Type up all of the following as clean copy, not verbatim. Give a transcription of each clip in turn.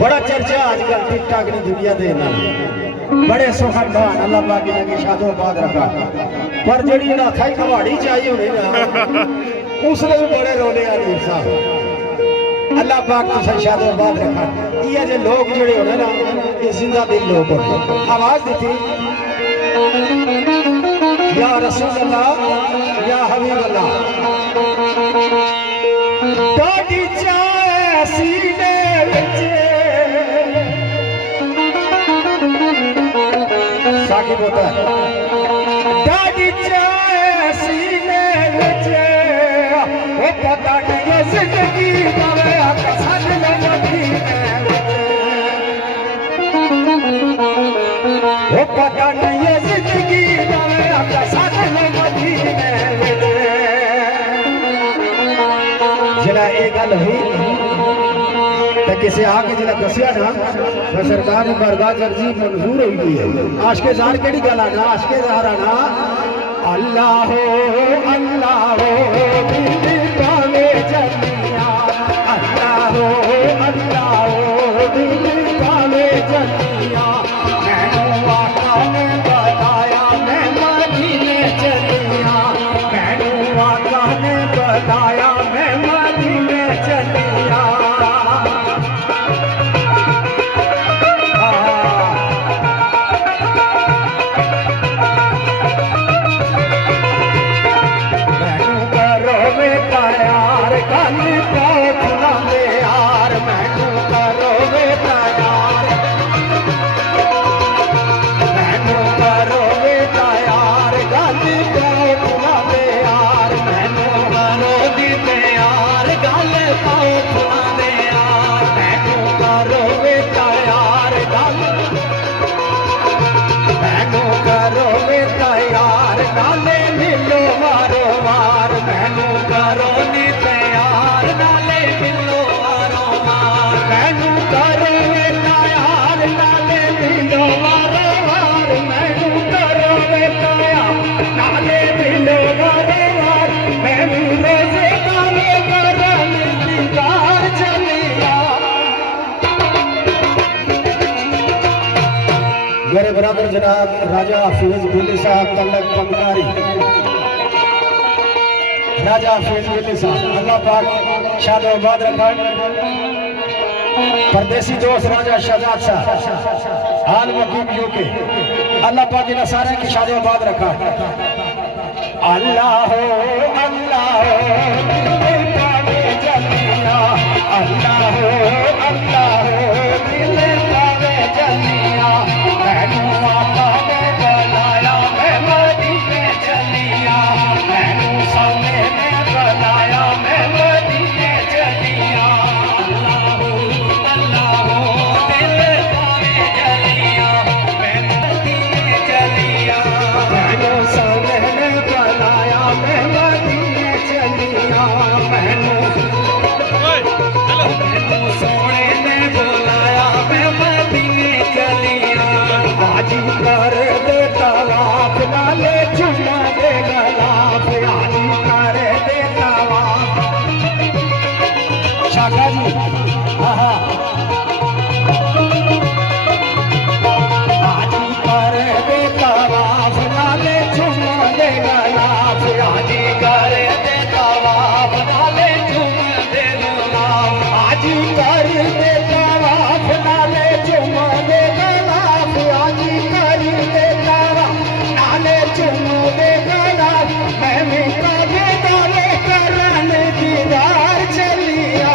बड़ा चर्चा आजकल टिकटॉक की दुनिया दे ना बड़े सुखन भान अल्लाह पाक की लगी शादो बाद रखा पर जड़ी ना थाई कवाड़ी चाहिए होने ना उसने भी बड़े रोले अलीर साहब अल्लाह पाक तो सही शादो बाद रखा ये जो लोग जड़े होने ना ये जिंदा दिल लोग होने आवाज दी थी या रसूल अल्लाह या हबीब अल्लाह डाडी चाय सीने साकिब होता है डाडी चाय सीने वो पता नहीं जिंदगी बावे आकाश में मदीने वो पता नहीं जिंदगी बावे आकाश में मदीने जिला एक गल हुई किसी आके जिला दसिया ना तो सरकार ने बरगाह अर्जी मंजूर हो गई है आशके ज़ाहर केड़ी गल आना आशके ज़ाहर आना अल्लाह अल्लाह दिल पावे जलिया अल्लाह अल्लाह दिल पावे जलिया मैनू आका ने बताया मैं मदीने चलिया मैनू आका ने बताया मैं मदीने चलिया मेरे बराबर जनाब राजा हफीज बिल्ली साहब तलक पंकारी राजा हफीज बिल्ली साहब अल्लाह पाक शादो बाद रखा परदेसी दोस्त राजा शहजाद साहब हाल वकील यूके अल्लाह पाक इन सारे की शादो बाद रखा अल्लाह अल्लाह अल्लाह अल्लाह दिल पावे जलिया मैनू आका ने बताया मैं मदीने चलिया मैनू सामने ने बताया मैं मदीने चलिया अल्लाह अल्लाह दिल पावे जलिया मैं मदीने चलिया मैनू सामने ने बताया मैं मदीने चलिया मैनू सोने ने बुलाया मैं मदीने चलिया आज कर दे तवाफ नाले चुमा दे गलाफ आज कर दे तवाफ शाका जी हाँ आज कर दे तवाफ नाले चुमा दे गलाफ आज कर दे तवाफ नाले चुमा दे गलाफ आज कर दे तवाफ नाले चुमा दे गलाफ आज कर दे तवाफ नाले चुमा दे गलाफ मैं भी कभी दावे करने दीदार चलिया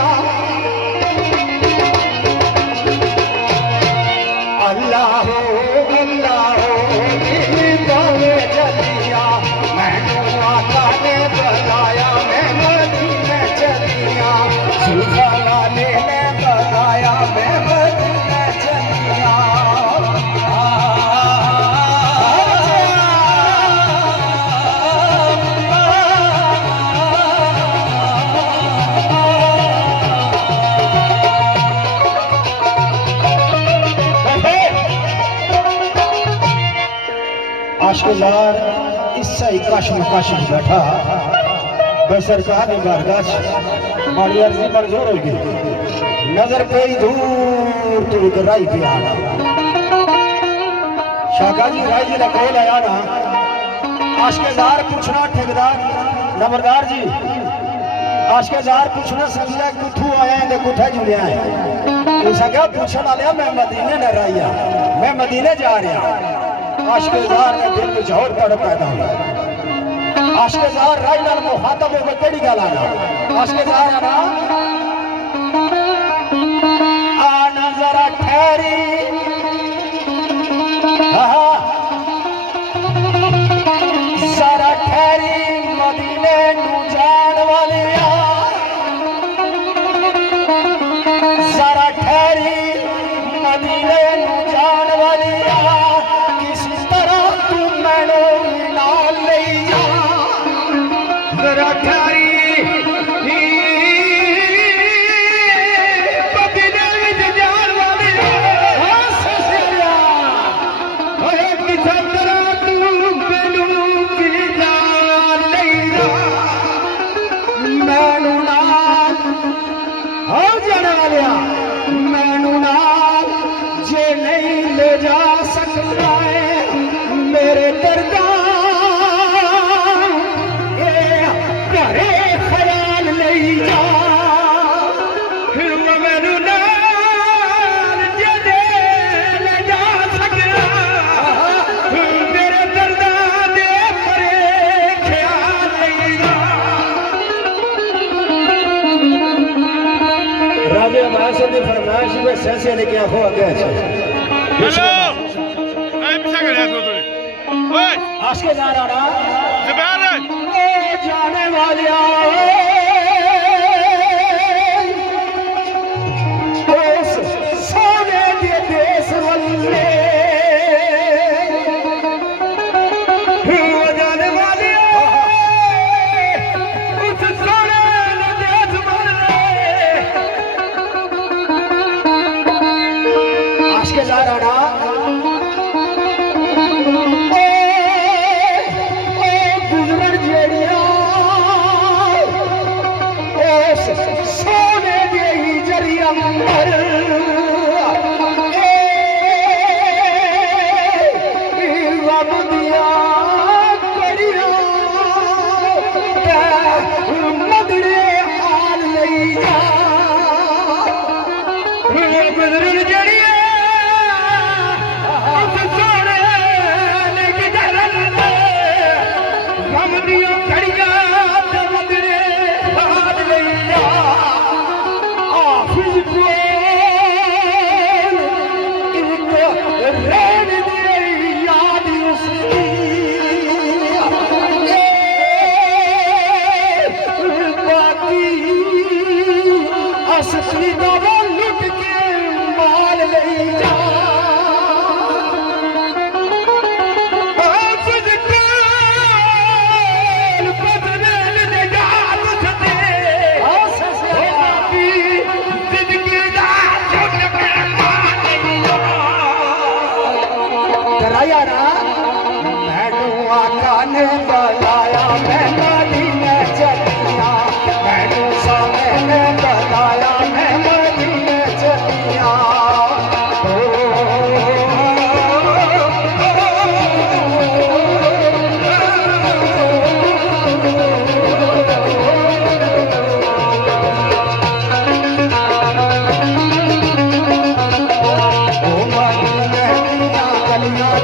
अल्लाह अल्लाह दिल पावे जलिया मैनू आका ने बताया मैं मदीने चलिया सूफा वाले ने बताया मैं मदीने चलिया आशकुजार इससे कश्म कश्म बैठा बस सरकार ने बारगाह माड़ी अर्जी मंजूर हो गई नजर पे ही दूर तो एक राई पे आना शाका जी राई जी का कॉल आया ना आशकेदार पूछना ठेकेदार नंबरदार जी आशकेदार पूछना समझा कुथू आया है कुथा जुड़िया है ऐसा क्या पूछने वाले मैं मदीने न रहा मैं मदीने जा रहा आशकेदार ने दिल में और तड़प पैदा हुआ आशकेदार राई नाल मुखातब होकर केड़ी गल आना आशकेदार आना जरा ठहरी जरा ठहरी मदीने नू जान वालिया जरा ठहरी मदीने नू जान वालिया किसी तरह तू मैनू नाल ले जा जरा ठहरी मेरे दरगाह घरे ख्याल ले जा मैनू नाल जे ले जा सकना मेरे दरगाह दे परे ख्याल ले जा राजे अब्बास ने फरमाइश में सैसे ने क्या हो गया हेलो आशकेदार आना जाने वाले सोने के देश वल्ले जाने वाले उस सोने देश वल्ले आशकेदार आना सोने दे जरिया रब दिया कड़िया मदरे आल ले जा गुजरन जरिया सोने रब दिया कड़िया लुट के माल ले जा मैनू आका ने बुलाया मैं मदीने चलिया मैनू सामे ने बुलाया मैं मदीने चलिया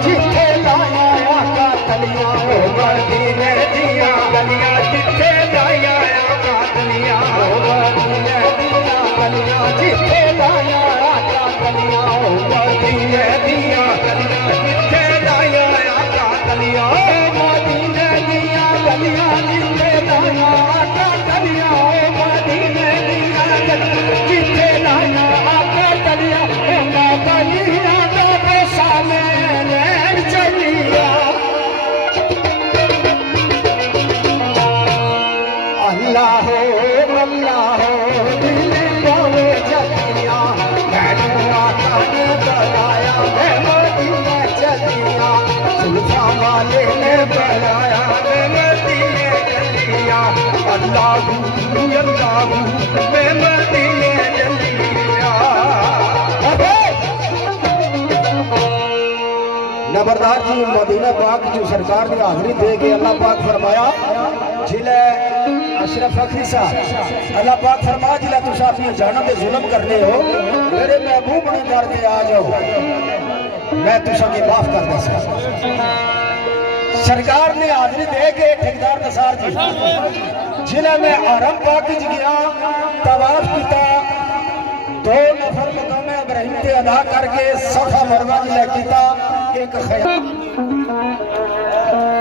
जिथे लाया आका तलिया मदीने दिया गलियां जिथे लाया आका तलिया मदीने दिया गलियां जिथे लाया आका तलिया मदीने दिया गलियां जिथे लाया आका तलिया मदीने दिया गलियां जिथे लाया आका तलिया मदीने दिया गलियां जिथे लाया आका तलिया मदीना दा सामे अल्लाह अल्लाह दिल पावे जलिया मैनू आका ने बुलाया मैं मदीने चलिया सुल्फा वाले ने बुलाया मैं मदीने चलिया अल्लाह अल्लाह मैं मदीने चलिया पाक जो सरकार ने हाजिरी दे के अल्लाह पाक फरमाया जिले अशरफ फखरी साहब अल्लाह पाक फरमाया जिले तुम अपनी जाना पे जुल्म करने हो मेरे महबूब ने दर पे आ जाओ मैं तुसा की माफ कर दे सरकार ने हाजिरी दे के ठेकेदार नसार जी जिले में आरम पाक गया तवाफ किया 2 नफर मकाम इब्राहिम ते अदा करके सफा मरवा जिले किया एक ख्याल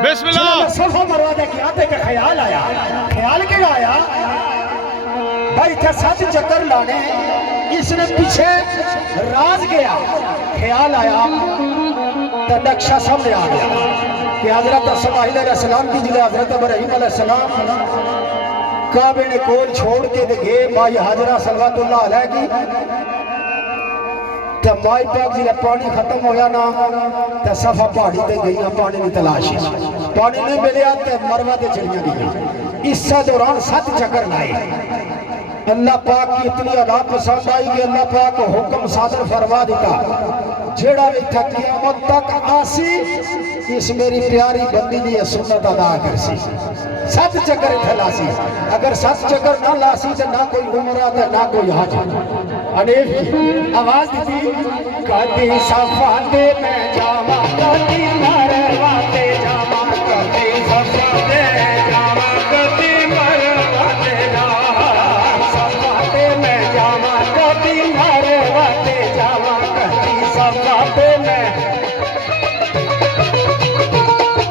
बिस्मिल्लाह सफा मरवा दे किया ते एक ख्याल आया ख्याल क्या आया भाई थे 7 चक्कर लाने इसने पीछे राज गया ख्याल आया तो नक्शा सामने आ गया कि हजरत इस्माइल अलैहिस्सलाम की जिले हजरत इब्राहिम अलैहिस्सलाम काबे ने कोल छोड़ के गए माई हाजरा सलवातुल्लाह अलैह की ते माई पाक जिले पानी खत्म होया ना ते सफा पहाड़ी ते गई पानी की तलाश पानी नहीं मिलया ते मरवा ते चलिया गई इस दौरान 7 चक्कर लाए अल्लाह पाक की इतनी अदा पसंद आई कि अल्लाह पाक हुक्म सादर फरमा दिता जेड़ा भी क़यामत तक आसी इस मेरी प्यारी बंदी की सुन्नत अदा करसी 7 चक्कर लासी अगर 7 चक्कर ना लासी तो ना कोई उम्र तो ना कोई हज अनेक आवाज दी कदी सफाते मैं जावा कदी मरवाते जावा कदी सफाते जावा कदी मरवाते जावा सफाते मैं जावा कदी मरवाते जावा कदी सफाते मैं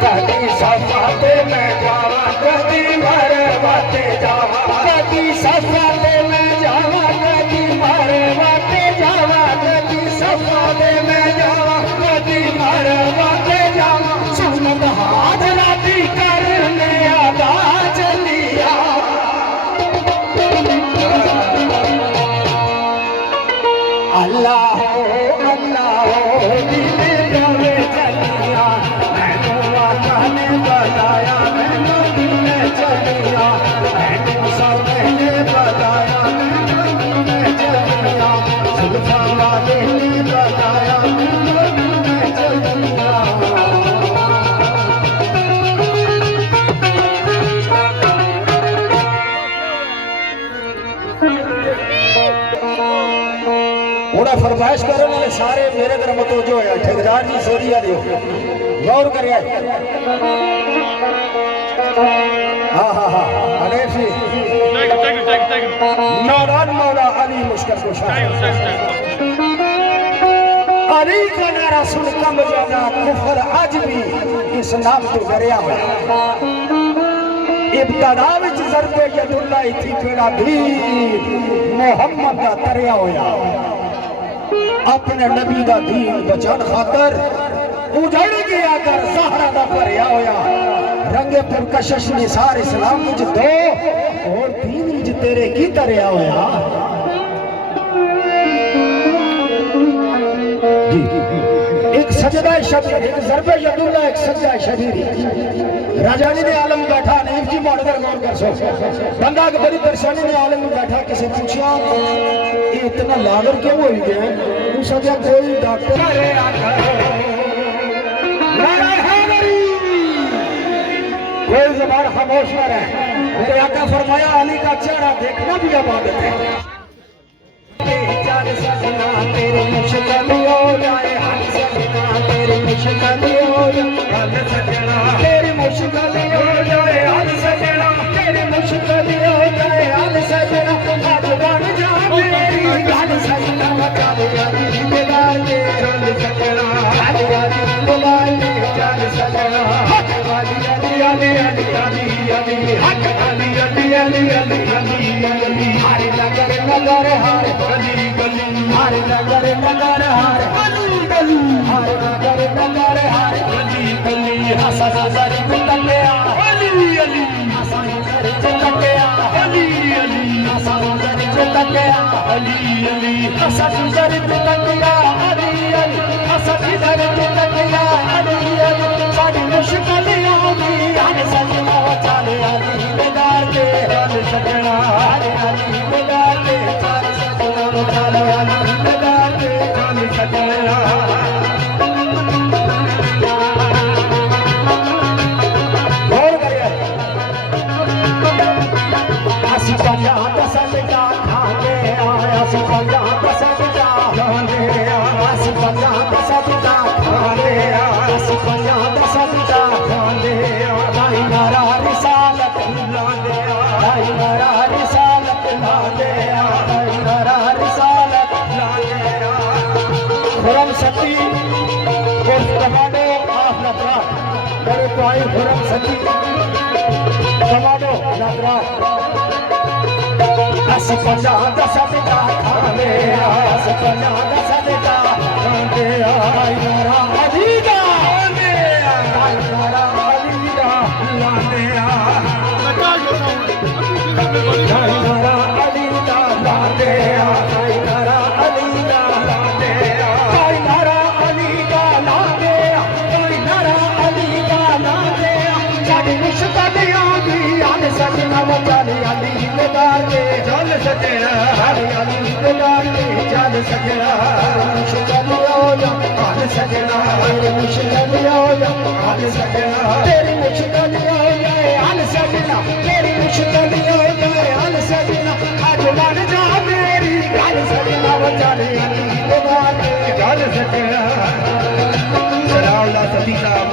कदी सफाते मैं जावा कदी मरवाते जावा कदी सफाते मैं जावा कदी मरवाते जावा कदी सफाते मैं जावा कदी मरवाते जावा सुनत हाथ राती करने आदा चलिया अल्लाह हो दिले गवे चलिया मैनू आका ने बताया मैनू दिले चलिया मैनू सब ने बताया मैनू दिले चलिया सुल्फा वाले ने बताया मैनू दिले चलिया फरमाइश करने वाले सारे मेरे तरफ मतवज्जो है ठेकेदार जी सोरिया दियो गौर करिए हाँ अनेक जी नौरान मौला अली मुश्किल कुशा अली का नारा सुन कम जाना कुफर आज भी इस नाम तो डरिया हुआ इब्तदा विच ज़रबे यदुल्लाह थी पेड़ा भी मोहम्मद का तरिया होया अपने नबी का दीन बचान खातर उजड़ गया कर ज़हरा दा भरिया होया रंगे पुरकशिश निसार इस्लाम विच 2 और दीन विच तेरे की तरिया होया जी एक सजदा शबीर एक ज़रबे यदुल्लाह एक सजदा शबीर राजानी ने आलम बैठा नहीं जी मॉडल गौर कर सो बंदा के बड़ी परेशानी ने आलम में बैठा किसी पूछा ये इतना लागर क्यों हो गया पूछा क्या कोई डॉक्टर कोई ज़बान खामोश न रहे मेरे आका फरमाया अली का चेहरा देखना भी इबादत है तेरे मुश्किल हो जाए तेरे मुश्किल हो जाए तेरी मुश्किल हो जाए हर सजना तेरी मुश्किल हो जाए हर सजना आज बन जा मेरी गल सजना चल यारी बेदार दे चल सजना चल यारी बेदार दे चल सजना हक वाली अली अली अली अली अली हक अली अली अली अली अली अली हरे नगर नगर हरे गली गली हरे नगर नगर हरे गली गली हरे नगर नगर हरे गली गली हसा सरी तकिया अली अली हसा सरी तकिया अली अली हसा सरी तकिया अली अली हसा सरी तकिया अली अली हसा सरी तकिया अली अली साडी मुश्किल आवी हर सजना चल अली बेदार के हर सजना हर अली बेदार के चल सजना चल अली बेदार के चल सजना ਅਸੀਂ ਪੰਜਾਂ ਦਸਾਂ ਦਾ ਖਾਂਦੇ ਆ ਅਸੀਂ ਪੰਜਾਂ ਦਸਾਂ ਦਾ ਖਾਂਦੇ ਆ ਅਸੀਂ ਪੰਜਾਂ ਦਸਾਂ ਦਾ ਖਾਂਦੇ ਆ ਲਾਈ ਨਾਰਾ ਰਿਸਾਲਤ ਲਾਉਂਦੇ ਆ ਲਾਈ ਨਾਰਾ ਰਿਸਾਲਤ ਲਾਉਂਦੇ ਆ ਲਾਈ ਨਾਰਾ ਰਿਸਾਲਤ ਲਾਉਂਦੇ ਆ खुरम सती उर्फ कमांडो ऑफ नफरात मेरे भाई खुरम सती कमांडो नफरात अस पंजाह दस का खाने अस पंजाह दस का खाने आई नारा अली दा लाने आई नारा अली दा लाने आई नारा अली दा लाने आई नारा अली दा लाने आई नारा अली दा लाने आई नारा अली दा लाने साडी मुश्किलां दी आन सजना वचाली अली दे दार दे चल सजना अली दे दार दे चल सजना मुश्किलां हो जा आन सजना तेरी मुश्किलां हो जा आन सजना तेरी मुश्किलां हो जाए आन सजना तेरी मुश्किलां हो जाए आन सजना आज मान जा मेरी गल सजना वचाली अली दे दार दे चल सजना सलाम दा सती साहब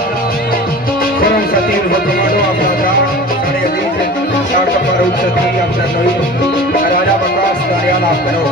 खुरम सती कमांडो अपना जान सारे अजीज शाह कपर सती अपना नई राजा बकास दारियाल आप करो